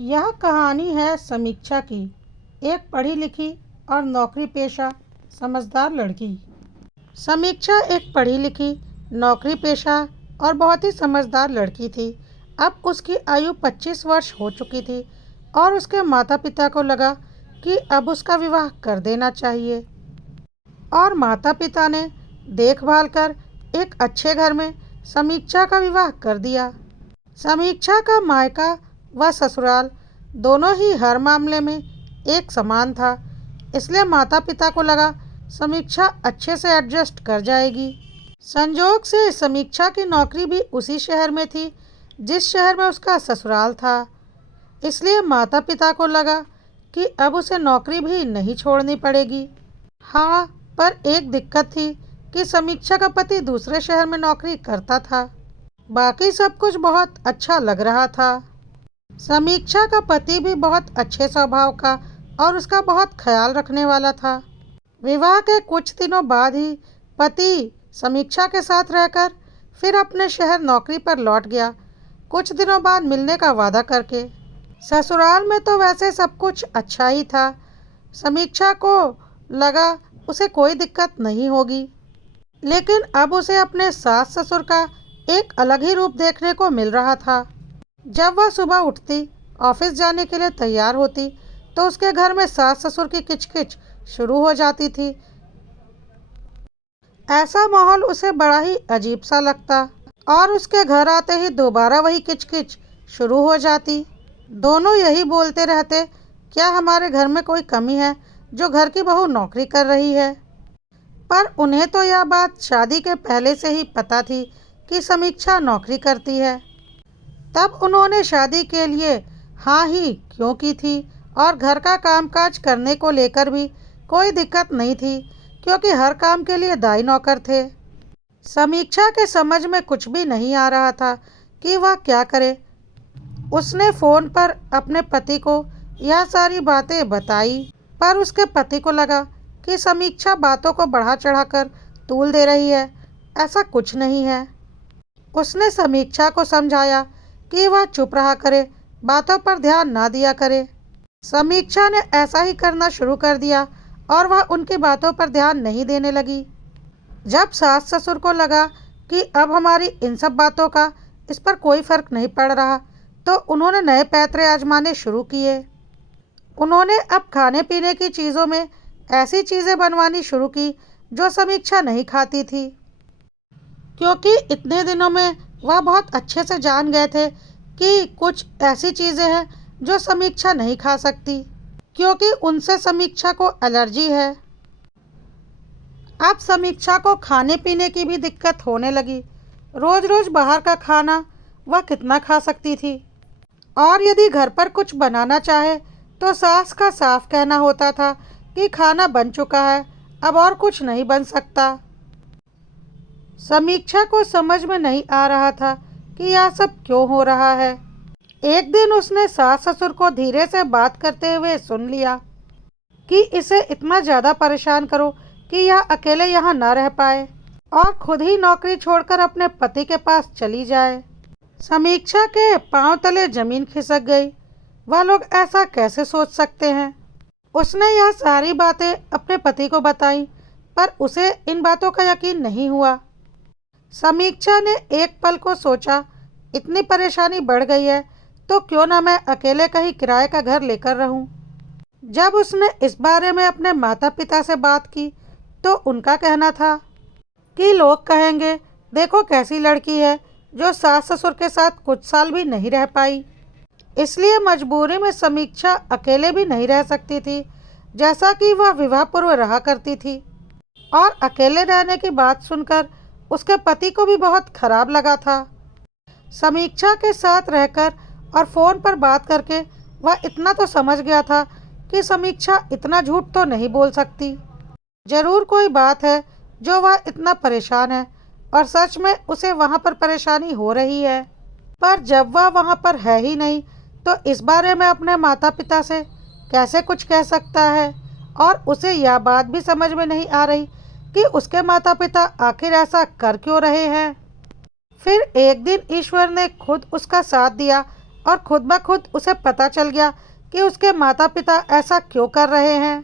यह कहानी है समीक्षा की, एक पढ़ी लिखी और नौकरी पेशा समझदार लड़की। समीक्षा एक पढ़ी लिखी, नौकरी पेशा और बहुत ही समझदार लड़की थी। अब उसकी आयु 25 वर्ष हो चुकी थी और उसके माता पिता को लगा कि अब उसका विवाह कर देना चाहिए। और माता पिता ने देखभाल कर एक अच्छे घर में समीक्षा का विवाह कर दिया। समीक्षा का मायका व ससुराल दोनों ही हर मामले में एक समान था, इसलिए माता पिता को लगा समीक्षा अच्छे से एडजस्ट कर जाएगी। संजोग से समीक्षा की नौकरी भी उसी शहर में थी जिस शहर में उसका ससुराल था, इसलिए माता पिता को लगा कि अब उसे नौकरी भी नहीं छोड़नी पड़ेगी। हाँ, पर एक दिक्कत थी कि समीक्षा का पति दूसरे शहर में नौकरी करता था। बाकी सब कुछ बहुत अच्छा लग रहा था। समीक्षा का पति भी बहुत अच्छे स्वभाव का और उसका बहुत ख्याल रखने वाला था। विवाह के कुछ दिनों बाद ही पति समीक्षा के साथ रहकर फिर अपने शहर नौकरी पर लौट गया, कुछ दिनों बाद मिलने का वादा करके। ससुराल में तो वैसे सब कुछ अच्छा ही था। समीक्षा को लगा उसे कोई दिक्कत नहीं होगी, लेकिन अब उसे अपने सास ससुर का एक अलग ही रूप देखने को मिल रहा था। जब वह सुबह उठती, ऑफिस जाने के लिए तैयार होती, तो उसके घर में सास ससुर की किचकिच शुरू हो जाती थी। ऐसा माहौल उसे बड़ा ही अजीब सा लगता और उसके घर आते ही दोबारा वही किचकिच शुरू हो जाती। दोनों यही बोलते रहते, क्या हमारे घर में कोई कमी है जो घर की बहू नौकरी कर रही है। पर उन्हें तो यह बात शादी के पहले से ही पता थी कि समीक्षा नौकरी करती है। तब उन्होंने शादी के लिए हाँ ही क्यों की थी और घर का कामकाज करने को लेकर भी कोई दिक्कत नहीं थी, क्योंकि हर काम के लिए दाई नौकर थे। समीक्षा के समझ में कुछ भी नहीं आ रहा था कि वह क्या करे। उसने फ़ोन पर अपने पति को यह सारी बातें बताई, पर उसके पति को लगा कि समीक्षा बातों को बढ़ा चढ़ाकर तूल दे रही है। ऐसा कुछ नहीं है। उसने समीक्षा को समझाया कि वह चुप रहा करे, बातों पर ध्यान ना दिया करे। समीक्षा ने ऐसा ही करना शुरू कर दिया और वह उनकी बातों पर ध्यान नहीं देने लगी। जब सास ससुर को लगा कि अब हमारी इन सब बातों का इस पर कोई फर्क नहीं पड़ रहा, तो उन्होंने नए पैतरे आजमाने शुरू किए। उन्होंने अब खाने पीने की चीज़ों में ऐसी चीज़ें बनवानी शुरू की जो समीक्षा नहीं खाती थी, क्योंकि इतने दिनों में वह बहुत अच्छे से जान गए थे कि कुछ ऐसी चीज़ें हैं जो समीक्षा नहीं खा सकती, क्योंकि उनसे समीक्षा को एलर्जी है। अब समीक्षा को खाने पीने की भी दिक्कत होने लगी। रोज़ रोज़ बाहर का खाना वह कितना खा सकती थी, और यदि घर पर कुछ बनाना चाहे तो सास का साफ कहना होता था कि खाना बन चुका है, अब और कुछ नहीं बन सकता। समीक्षा को समझ में नहीं आ रहा था कि यह सब क्यों हो रहा है। एक दिन उसने सास ससुर को धीरे से बात करते हुए सुन लिया कि इसे इतना ज़्यादा परेशान करो कि यह अकेले यहाँ ना रह पाए और खुद ही नौकरी छोड़कर अपने पति के पास चली जाए। समीक्षा के पांव तले जमीन खिसक गई। वह लोग ऐसा कैसे सोच सकते हैं। उसने यह सारी बातें अपने पति को बताई, पर उसे इन बातों का यकीन नहीं हुआ। समीक्षा ने एक पल को सोचा, इतनी परेशानी बढ़ गई है तो क्यों ना मैं अकेले कहीं किराए का घर लेकर रहूं। जब उसने इस बारे में अपने माता पिता से बात की तो उनका कहना था कि लोग कहेंगे, देखो कैसी लड़की है जो सास ससुर के साथ कुछ साल भी नहीं रह पाई। इसलिए मजबूरी में समीक्षा अकेले भी नहीं रह सकती थी, जैसा कि वह विवाह पूर्व रहा करती थी। और अकेले रहने की बात सुनकर उसके पति को भी बहुत खराब लगा था। समीक्षा के साथ रहकर और फ़ोन पर बात करके वह इतना तो समझ गया था कि समीक्षा इतना झूठ तो नहीं बोल सकती। ज़रूर कोई बात है जो वह इतना परेशान है, और सच में उसे वहाँ पर परेशानी हो रही है। पर जब वह वहाँ पर है ही नहीं, तो इस बारे में अपने माता पिता से कैसे कुछ कह सकता है। और उसे यह बात भी समझ में नहीं आ रही कि उसके माता पिता आखिर ऐसा कर क्यों रहे हैं। फिर एक दिन ईश्वर ने खुद उसका साथ दिया और खुद ब खुद उसे पता चल गया कि उसके माता पिता ऐसा क्यों कर रहे हैं।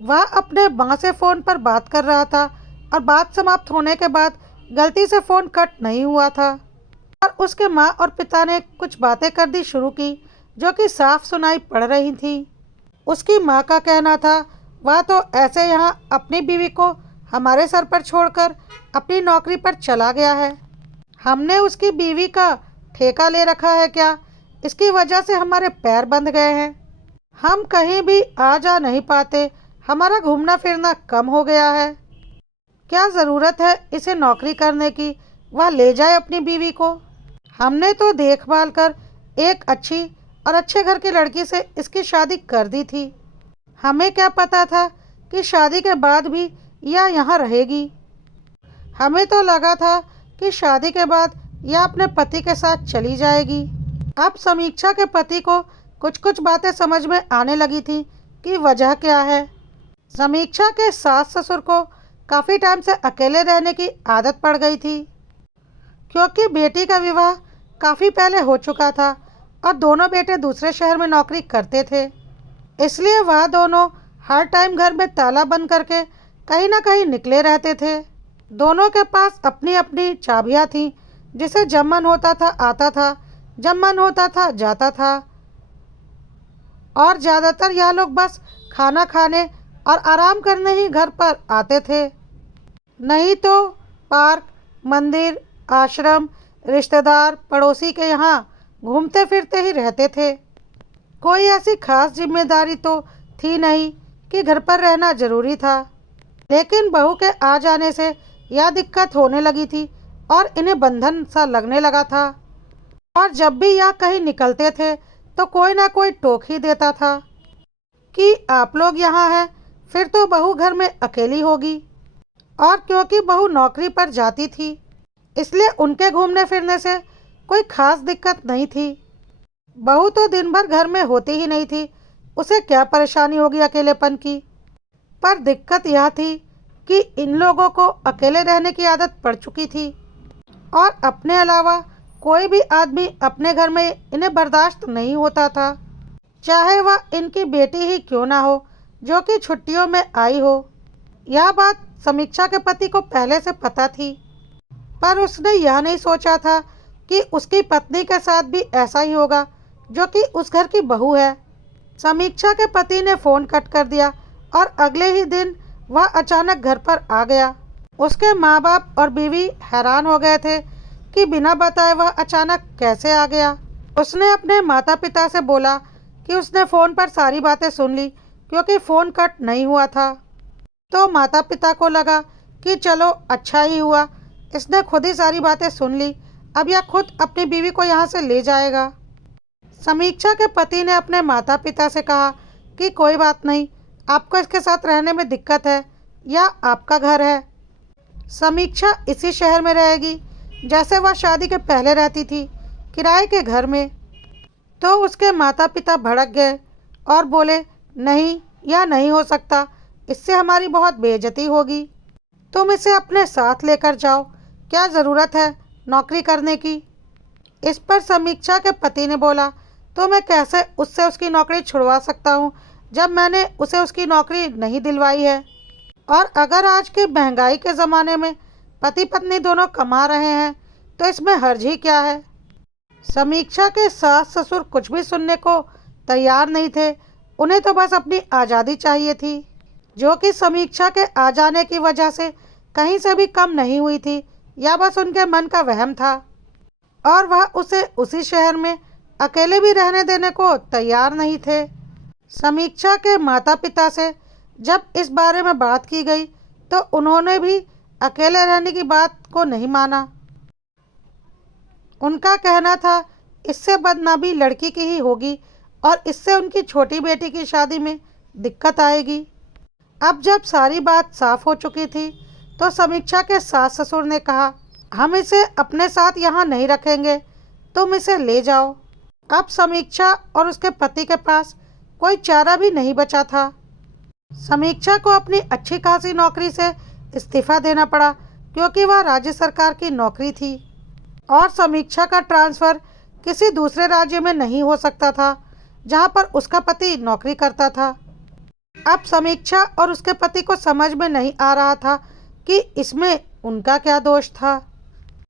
वह अपने माँ से फ़ोन पर बात कर रहा था और बात समाप्त होने के बाद गलती से फ़ोन कट नहीं हुआ था और उसके माँ और पिता ने कुछ बातें कर दी शुरू की जो कि साफ सुनाई पड़ रही थी। उसकी माँ का कहना था वह तो ऐसे यहाँ अपनी बीवी को हमारे सर पर छोड़कर अपनी नौकरी पर चला गया है। हमने उसकी बीवी का ठेका ले रखा है क्या? इसकी वजह से हमारे पैर बंध गए हैं। हम कहीं भी आ जा नहीं पाते, हमारा घूमना फिरना कम हो गया है। क्या ज़रूरत है इसे नौकरी करने की? वह ले जाए अपनी बीवी को। हमने तो देखभाल कर एक अच्छी और अच्छे घर की लड़की से इसकी शादी कर दी थी। हमें क्या पता था कि शादी के बाद भी यह यहाँ रहेगी। हमें तो लगा था कि शादी के बाद यह अपने पति के साथ चली जाएगी। अब समीक्षा के पति को कुछ कुछ बातें समझ में आने लगी थी कि वजह क्या है। समीक्षा के सास ससुर को काफ़ी टाइम से अकेले रहने की आदत पड़ गई थी, क्योंकि बेटी का विवाह काफ़ी पहले हो चुका था और दोनों बेटे दूसरे शहर में नौकरी करते थे। इसलिए वह दोनों हर टाइम घर में ताला बंद करके कहीं ना कहीं निकले रहते थे। दोनों के पास अपनी अपनी चाबियां थीं, जिसे जब मन होता था आता था, जब मन होता था जाता था। और ज़्यादातर यह लोग बस खाना खाने और आराम करने ही घर पर आते थे, नहीं तो पार्क, मंदिर, आश्रम, रिश्तेदार, पड़ोसी के यहाँ घूमते फिरते ही रहते थे। कोई ऐसी खास जिम्मेदारी तो थी नहीं कि घर पर रहना ज़रूरी था, लेकिन बहू के आ जाने से यह दिक्कत होने लगी थी और इन्हें बंधन सा लगने लगा था। और जब भी यह कहीं निकलते थे तो कोई ना कोई टोक ही देता था कि आप लोग यहाँ हैं, फिर तो बहू घर में अकेली होगी। और क्योंकि बहू नौकरी पर जाती थी, इसलिए उनके घूमने फिरने से कोई खास दिक्कत नहीं थी। बहू तो दिन भर घर में होती ही नहीं थी, उसे क्या परेशानी होगी अकेलेपन की। पर दिक्कत यह थी कि इन लोगों को अकेले रहने की आदत पड़ चुकी थी और अपने अलावा कोई भी आदमी अपने घर में इन्हें बर्दाश्त नहीं होता था, चाहे वह इनकी बेटी ही क्यों ना हो जो कि छुट्टियों में आई हो। यह बात समीक्षा के पति को पहले से पता थी, पर उसने यह नहीं सोचा था कि उसकी पत्नी के साथ भी ऐसा ही होगा जो कि उस घर की बहू है। समीक्षा के पति ने फ़ोन कट कर दिया और अगले ही दिन वह अचानक घर पर आ गया। उसके माँ बाप और बीवी हैरान हो गए थे कि बिना बताए वह अचानक कैसे आ गया। उसने अपने माता पिता से बोला कि उसने फ़ोन पर सारी बातें सुन ली, क्योंकि फ़ोन कट नहीं हुआ था। तो माता पिता को लगा कि चलो अच्छा ही हुआ, इसने खुद ही सारी बातें सुन ली, अब यह खुद अपनी बीवी को यहाँ से ले जाएगा। समीक्षा के पति ने अपने माता पिता से कहा कि कोई बात नहीं, आपको इसके साथ रहने में दिक्कत है, यह आपका घर है। समीक्षा इसी शहर में रहेगी जैसे वह शादी के पहले रहती थी, किराए के घर में। तो उसके माता पिता भड़क गए और बोले, नहीं, यह नहीं हो सकता, इससे हमारी बहुत बेइज्जती होगी। तुम इसे अपने साथ लेकर जाओ, क्या ज़रूरत है नौकरी करने की। इस पर समीक्षा के पति ने बोला, तो मैं कैसे उससे उसकी नौकरी छुड़वा सकता हूँ जब मैंने उसे उसकी नौकरी नहीं दिलवाई है। और अगर आज के महंगाई के ज़माने में पति पत्नी दोनों कमा रहे हैं तो इसमें हर्ज ही क्या है। समीक्षा के सास ससुर कुछ भी सुनने को तैयार नहीं थे, उन्हें तो बस अपनी आज़ादी चाहिए थी, जो कि समीक्षा के आ जाने की वजह से कहीं से भी कम नहीं हुई थी, या बस उनके मन का वहम था। और वह उसे उसी शहर में अकेले भी रहने देने को तैयार नहीं थे। समीक्षा के माता पिता से जब इस बारे में बात की गई तो उन्होंने भी अकेले रहने की बात को नहीं माना। उनका कहना था इससे बदनामी लड़की की ही होगी और इससे उनकी छोटी बेटी की शादी में दिक्कत आएगी। अब जब सारी बात साफ हो चुकी थी तो समीक्षा के सास ससुर ने कहा, हम इसे अपने साथ यहाँ नहीं रखेंगे, तुम इसे ले जाओ। अब समीक्षा और उसके पति के पास कोई चारा भी नहीं बचा था। समीक्षा को अपनी अच्छी खासी नौकरी से इस्तीफ़ा देना पड़ा, क्योंकि वह राज्य सरकार की नौकरी थी और समीक्षा का ट्रांसफ़र किसी दूसरे राज्य में नहीं हो सकता था जहाँ पर उसका पति नौकरी करता था। अब समीक्षा और उसके पति को समझ में नहीं आ रहा था कि इसमें उनका क्या दोष था।